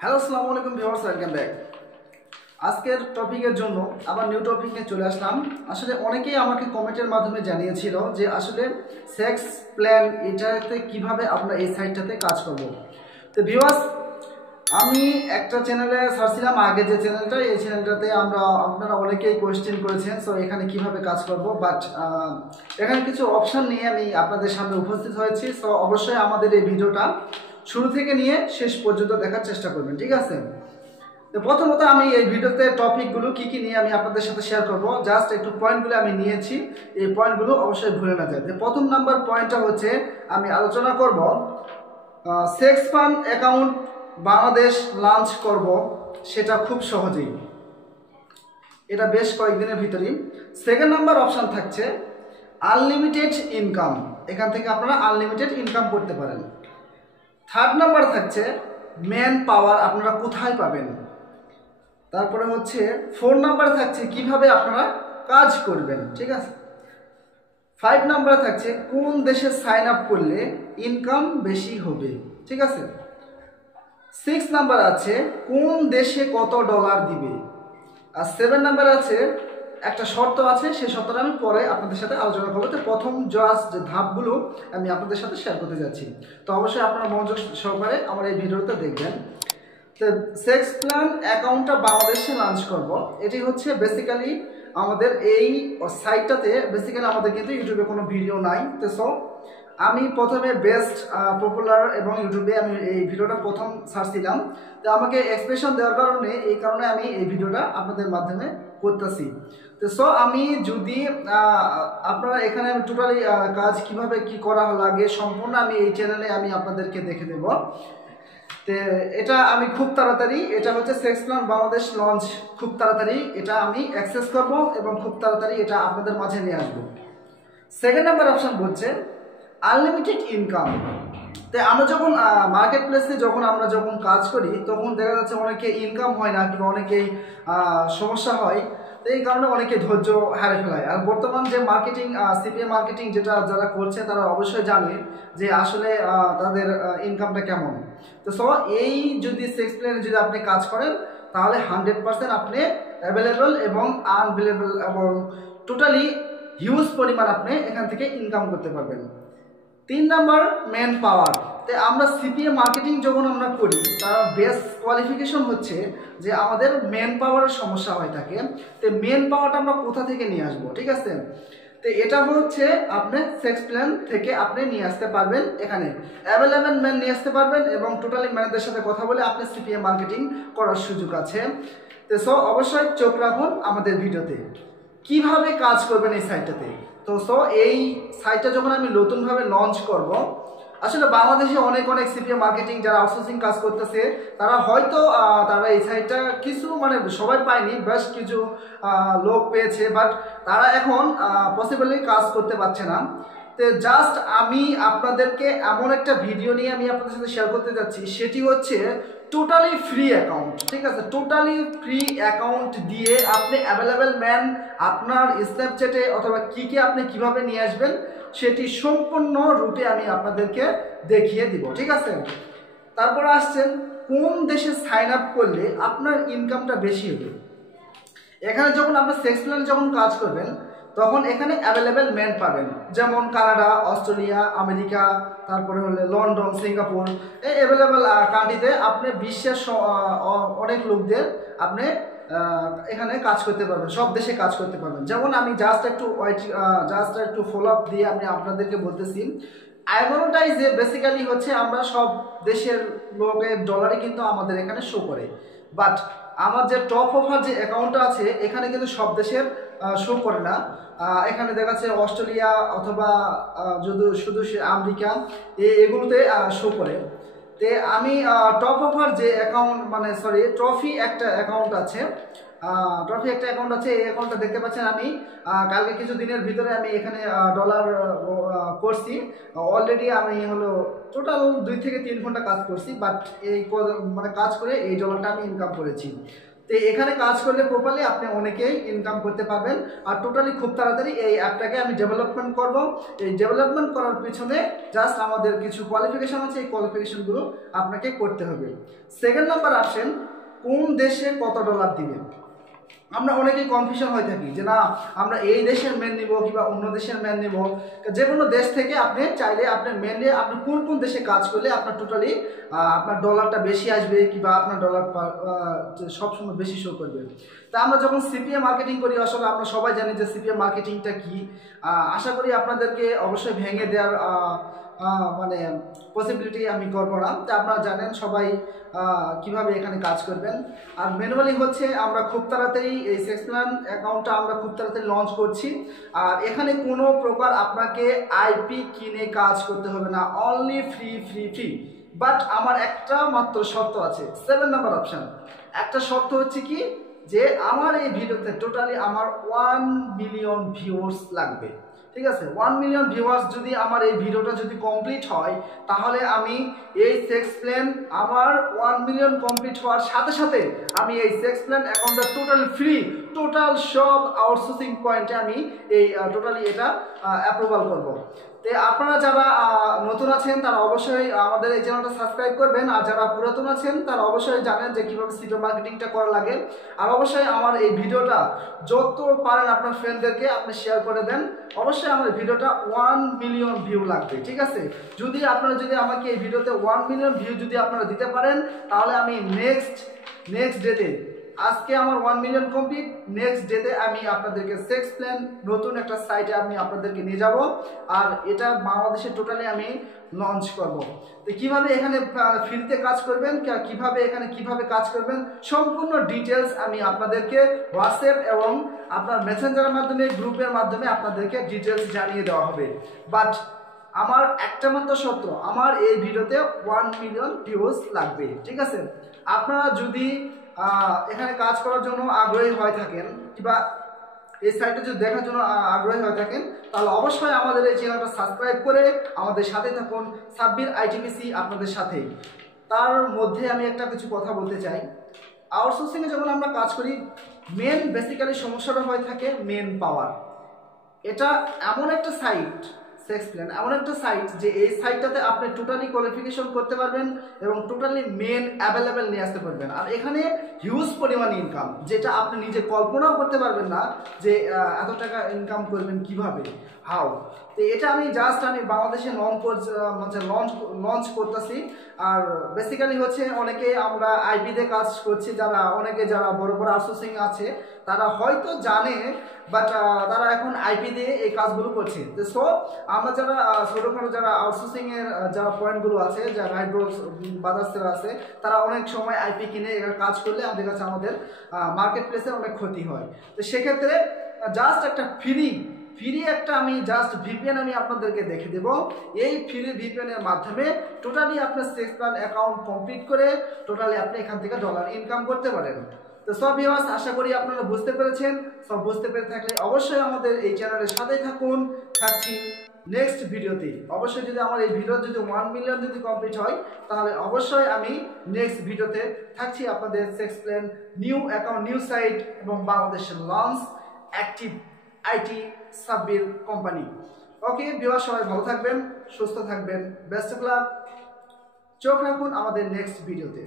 Hello আসসালামু আলাইকুম viewers, welcome back. আজকের টপিকের জন্য আবার নিউ টপিক নিয়ে চলে আসলাম। আসলে অনেকেই আমাকে কমেন্টের মাধ্যমে জানিয়েছিল যে আসলে সেক্স প্ল্যান এটাতে কিভাবে আমরা এই সাইটটাতে কাজ করব। তো ভিউয়ার্স, আমি একটা চ্যানেলে ছাড়ছিলাম আগে, যে চ্যানেলটা, এই চ্যানেলটাতে আপনারা অনেকেই কোয়েশ্চেন করেছেন সো এখানে কিভাবে কাজ করব, বাট এখানে কিছু অপশন নিয়ে আমি আপনাদের সামনে উপস্থিত হয়েছি। সো অবশ্যই আমাদের এই ভিডিওটা শুরু থেকে নিয়ে শেষ পর্যন্ত দেখার চেষ্টা করবেন, ঠিক আছে? তো প্রথমত আমি এই ভিডিওতে টপিকগুলো কি কি নিয়ে আমি আপনাদের সাথে শেয়ার করব, জাস্ট একটু পয়েন্টগুলো আমি নিয়েছি, এই পয়েন্টগুলো অবশ্যই ভুলে না যায়। প্রথম নাম্বার পয়েন্টটা হচ্ছে আমি আলোচনা করব sex fun account Bangladesh launch করব, সেটা খুব সহজেই, এটা বেশ কয়েকদিনের ভিতরেই। সেকেন্ড নাম্বার অপশান থাকছে আনলিমিটেড ইনকাম, এখান থেকে আপনারা আনলিমিটেড ইনকাম করতে পারেন। থার্ড নাম্বার থাকছে ম্যান পাওয়ার আপনারা কোথায় পাবেন। তারপরে হচ্ছে ফোর নাম্বার থাকছে কিভাবে আপনারা কাজ করবেন, ঠিক আছে। 5 নাম্বার থাকছে কোন দেশে সাইন আপ করলে ইনকাম বেশি হবে, ঠিক আছে। 6 নাম্বার আছে কোন দেশে কত ডলার দিবে। আর 7 নাম্বার আছে একটা শর্ত আছে, সেই শর্তটা আমি পরে আপনাদের সাথে আলোচনা করবো। তো প্রথম জাস্ট যে ধাপগুলো আমি আপনাদের সাথে শেয়ার করতে যাচ্ছি, তো অবশ্যই আপনারা মনোযোগ সহকারে আমার এই ভিডিওটা দেখবেন। তো সেক্স প্ল্যান অ্যাকাউন্টটা বাংলাদেশে লঞ্চ করব, এটি হচ্ছে বেসিক্যালি আমাদের এই সাইটটাতে বেসিক্যালি আমাদের কিন্তু ইউটিউবে কোনো ভিডিও নাই। তো সো আমি প্রথমে বেস্ট পপুলার এবং ইউটিউবে আমি এই ভিডিওটা প্রথম সার্চ দিলাম, তো আমাকে এক্সপ্রেশন দেওয়ার কারণে এই কারণে আমি এই ভিডিওটা আপনাদের মাধ্যমে করতেছি। তো সো আমি যদি আপনারা এখানে আমি টোটালি কাজ কিভাবে কি করা লাগে সম্পূর্ণ আমি এই চ্যানেলে আমি আপনাদেরকে দেখে দেব। তো এটা আমি খুব তাড়াতাড়ি, এটা হচ্ছে সেক্স প্ল্যান বাংলাদেশ লঞ্চ, খুব তাড়াতাড়ি এটা আমি অ্যাক্সেস করব এবং খুব তাড়াতাড়ি এটা আপনাদের মাঝে নিয়ে আসবো। সেকেন্ড নাম্বার অপশন বলছে আনলিমিটেড ইনকাম। তো আমরা যখন মার্কেট প্লেসে আমরা যখন কাজ করি তখন দেখা যাচ্ছে অনেকে ইনকাম হয় না, কিংবা অনেকেই সমস্যা হয়। তো এই কারণে অনেকে ধৈর্য হারিয়ে ফেলায়। আর বর্তমান যে মার্কেটিং, সিপিএ মার্কেটিং যেটা যারা করছে তারা অবশ্যই জানে যে আসলে তাদের ইনকামটা কেমন। তো সো এই যদি সেক্স প্ল্যানে যদি আপনি কাজ করেন তাহলে 100% আপনি অ্যাভেলেবল এবং আনভেলেবল এবং টোটালি হিউজ পরিমাণ আপনি এখান থেকে ইনকাম করতে পারবেন। 3 নাম্বার ম্যান পাওয়ার। তো আমরা সিপিএ মার্কেটিং যখন আমরা করি তার বেস্ট কোয়ালিফিকেশন হচ্ছে যে আমাদের ম্যান পাওয়ারের সমস্যা হয়ে থাকে। তো ম্যান পাওয়ারটা আমরা কোথা থেকে নিয়ে আসবো, ঠিক আছে। তো এটা হচ্ছে আপনি সেক্স প্ল্যান থেকে আপনি নিয়ে আসতে পারবেন, এখানে অ্যাভেলেবেল ম্যান নিয়ে আসতে পারবেন এবং টোটালি ম্যানেজদের সাথে কথা বলে আপনি সিপিএ মার্কেটিং করার সুযোগ আছে। তো সো অবশ্যই চোখ রাখুন আমাদের ভিডিওতে কিভাবে কাজ করবেন এই সাইটটাতে। তো সো এই সাইটটা যখন আমি নতুনভাবে লঞ্চ করব, আসলে বাংলাদেশে অনেক সিপিএ মার্কেটিং যারা আউটসোর্সিং কাজ করতেছে তারা হয়তো তারা এই সাইটটা কিছু সবাই পায়নি, বেশ কিছু লোক পেয়েছে, বাট তারা এখন পসিবলি কাজ করতে পারছে না। তো জাস্ট আমি আপনাদেরকে এমন একটা ভিডিও নিয়ে আমি আপনাদের সাথে শেয়ার করতে যাচ্ছি, সেটি হচ্ছে টোটালি ফ্রি অ্যাকাউন্ট, ঠিক আছে। টোটালি ফ্রি অ্যাকাউন্ট দিয়ে আপনি অ্যাভেলেবেল ম্যান আপনার স্ন্যাপচ্যাটে অথবা কি আপনি কিভাবে নিয়ে আসবেন সেটি সম্পূর্ণ রূপে আমি আপনাদেরকে দেখিয়ে দিব, ঠিক আছে। তারপরে আসছেন কোন দেশে সাইন আপ করলে আপনার ইনকামটা বেশি হবে। এখানে যখন আপনার সেক্স প্ল্যানে যখন কাজ করবেন তখন এখানে অ্যাভেলেবেল ম্যান পাবেন, যেমন কানাডা, অস্ট্রেলিয়া, আমেরিকা, তারপরে হলে লন্ডন, সিঙ্গাপুর, এই অ্যাভেলেবেল কান্ট্রিতে আপনি বিশ্বের অনেক লোকদের আপনি এখানে কাজ করতে পারবেন, সব দেশে কাজ করতে পারবেন। যেমন আমি জাস্ট একটু ফলো আপ দিয়ে আমি আপনাদেরকে বলতেছি, অ্যাডভার্টাইজে বেসিক্যালি হচ্ছে আমরা সব দেশের লোকের ডলারই কিন্তু আমাদের এখানে শো করে, বাট আমার যে টপ অফার যে অ্যাকাউন্টটা আছে এখানে কিন্তু সব দেশের শো করে না। এখানে দেখা যাচ্ছে অস্ট্রেলিয়া অথবা যদি শুধু আমেরিকা এগুলোতে শো করে। তে আমি টপ অফার যে অ্যাকাউন্ট ট্রফি একটা অ্যাকাউন্ট আছে, এই অ্যাকাউন্টটা দেখতে পাচ্ছেন। আমি কালকে কিছু দিনের ভিতরে আমি এখানে ডলার করছি অলরেডি, আমি হলো টোটাল 2 থেকে 3 ঘন্টা কাজ করছি, বাট এই কাজ করে এই ডলারটা আমি ইনকাম করেছি। তো এখানে কাজ করলে প্রপারলি আপনি অনেকেই ইনকাম করতে পারবেন। আর টোটালি খুব তাড়াতাড়ি এই অ্যাপটাকে আমি ডেভেলপমেন্ট করব। এই ডেভেলপমেন্ট করার পিছনে জাস্ট আমাদের কিছু কোয়ালিফিকেশন আছে, এই কোয়ালিফিকেশনগুলো আপনাকে করতে হবে। সেকেন্ড নাম্বার অপশন, কোন দেশে কত ডলার দিবেন। আমরা অনেকেই কনফিউশন হয়ে থাকি যে না আমরা এই দেশের ম্যান নিব কিংবা অন্য দেশের ম্যান নিব। যে কোনো দেশ থেকে আপনি চাইলে আপনি মেনলি আপনি কোন কোন দেশে কাজ করলে আপনার টোটালি আপনার ডলারটা বেশি আসবে কিংবা আপনার ডলার সবসময় বেশি শো করবে। তা আমরা যখন সিপিএ মার্কেটিং করি, আসলে আমরা সবাই জানি যে সিপিএ মার্কেটিংটা কি। আশা করি আপনাদেরকে অবশ্যই ভেঙে দেওয়ার মানে পসিবিলিটি আমি করবো না। তো আপনারা জানেন সবাই কিভাবে এখানে কাজ করবেন। আর ম্যানুয়ালি হচ্ছে আমরা খুব তাড়াতাড়ি এই সেক্স প্ল্যান অ্যাকাউন্টটা আমরা খুব তাড়াতাড়ি লঞ্চ করছি। আর এখানে কোনো প্রকার আপনাকে আইপি কিনে কাজ করতে হবে না, only free free free. But আমার একটা মাত্র শর্ত আছে, 7 নাম্বার অপশন। একটা শর্ত হচ্ছে কি যে আমার এই ভিডিওতে টোটালি আমার 1 মিলিয়ন ভিউয়ার্স লাগবে। ঠিক আছে, 1 মিলিয়ন ভিউয়ার্স যদি আমার এই ভিডিওটা যদি কমপ্লিট হয়, তাহলে আমি এই সেক্স প্ল্যান আমার 1 মিলিয়ন কমপ্লিট হওয়ার সাথে সাথে আমি এই সেক্স প্ল্যান অ্যাকাউন্টটা টোটাল ফ্রি, টোটাল সব আউটসোর্সিং পয়েন্টে আমি এই টোটালি এটা অ্যাপ্রুভাল করব। তো আপনারা যারা নতুন আছেন তারা অবশ্যই আমাদের এই চ্যানেলটা সাবস্ক্রাইব করবেন। আর যারা পুরাতন আছেন তারা অবশ্যই জানেন যে কীভাবে সিপিএ মার্কেটিংটা করা লাগে। আর অবশ্যই আমার এই ভিডিওটা যত পারেন আপনার ফ্রেন্ডদেরকে আপনি শেয়ার করে দেন। অবশ্যই আমার ভিডিওটা 1 মিলিয়ন ভিউ লাগবে। ঠিক আছে, যদি আপনারা যদি আমাকে এই ভিডিওতে 1 মিলিয়ন ভিউ যদি আপনারা দিতে পারেন, তাহলে আমি নেক্সট ডেতে, আজকে আমার 1 মিলিয়ন কমপ্লিট, নেক্সট ডেতে আমি আপনাদেরকে সেক্স প্ল্যান নতুন একটা সাইটে আমি আপনাদেরকে নিয়ে যাব। আর এটা বাংলাদেশে টোটালি আমি লঞ্চ করব। তো কিভাবে এখানে ফ্রিতে কাজ করবেন, কিভাবে কাজ করবেন, সম্পূর্ণ ডিটেলস আমি আপনাদেরকে হোয়াটসঅ্যাপ এবং আপনার মেসেঞ্জারের মাধ্যমে, গ্রুপের মাধ্যমে আপনাদেরকে ডিটেলস জানিয়ে দেওয়া হবে। বাট আমার একটা মাত্র শর্ত, আমার এই ভিডিওতে 1 মিলিয়ন ভিউজ লাগবে। ঠিক আছে, আপনারা যদি এখানে কাজ করার জন্য আগ্রহী হয়ে থাকেন কিংবা এই সাইটটা যদি দেখার জন্য আগ্রহী হয়ে থাকেন, তাহলে অবশ্যই আমাদের এই চ্যানেলটা সাবস্ক্রাইব করে আমাদের সাথে থাকুন। সাব্বির আইটিবিসি আপনাদের সাথেই। তার মধ্যে আমি একটা কিছু কথা বলতে চাই। আউটসোর্সিংয়ে যখন আমরা কাজ করি, বেসিক্যালি সমস্যাটা হয়ে থাকে মেন পাওয়ার। এটা এমন একটা সাইট, সেক্স প্ল্যান এমন একটা সাইট যে এই সাইটটাতে আপনি টোটালি কোয়ালিফিকেশন করতে পারবেন এবং টোটালি মেন অ্যাভেলেবেল নিয়ে আসতে পারবেন। আর এখানে হিউজ পরিমাণ ইনকাম, যেটা আপনি নিজে কল্পনাও করতে পারবেন না যে এত টাকা ইনকাম করবেন কিভাবে, হাউ। তো এটা আমি বাংলাদেশে লঞ্চ করতেছি। আর বেসিক্যালি হচ্ছে অনেকে আমরা আইপিতে কাজ করছি, যারা বড় বড় আউটসোর্সিং আছে তারা হয়তো জানে, বাট তারা এখন আইপি দিয়ে এই কাজগুলো করছে। তো সো আমরা যারা ছোটোখাটো যারা আউটসোর্সিং এর যারা পয়েন্টগুলো আছে, যারা বাজারসেরা আছে, তারা অনেক সময় আইপি কিনে কাজ করলে আমাদের কাছে আমাদের মার্কেট প্লেসে অনেক ক্ষতি হয়। তো সেক্ষেত্রে জাস্ট একটা ফ্রি একটা আমি জাস্ট ভিপিএন আমি আপনাদেরকে দেখে দেব। এই ফ্রি ভিপিএন এর মাধ্যমে টোটালি আপনার সেক্স প্ল্যান অ্যাকাউন্ট কমপ্লিট করে টোটালি আপনি এখান থেকে ডলার ইনকাম করতে পারেন। তো সব ভিউয়ার্স, আশা করি আপনারা বুঝতে পেরেছেন। সব বুঝতে পেরে থাকলে অবশ্যই আমাদের এই চ্যানেলের সাথেই থাকুন। থাকছি নেক্সট ভিডিওতে। অবশ্যই যদি আমার এই ভিডিও যদি 1 মিলিয়ন যদি কমপ্লিট হয়, তাহলে অবশ্যই আমি নেক্সট ভিডিওতে থাকছি আপনাদের সেক্স plan new account, new site এবং বাংলাদেশের launch active IT Sabbir company. Okay viewers, সবাই ভালো থাকবেন, সুস্থ থাকবেন, বেস্ট অফ লাক। চোখ রাখুন আমাদের নেক্সট ভিডিওতে।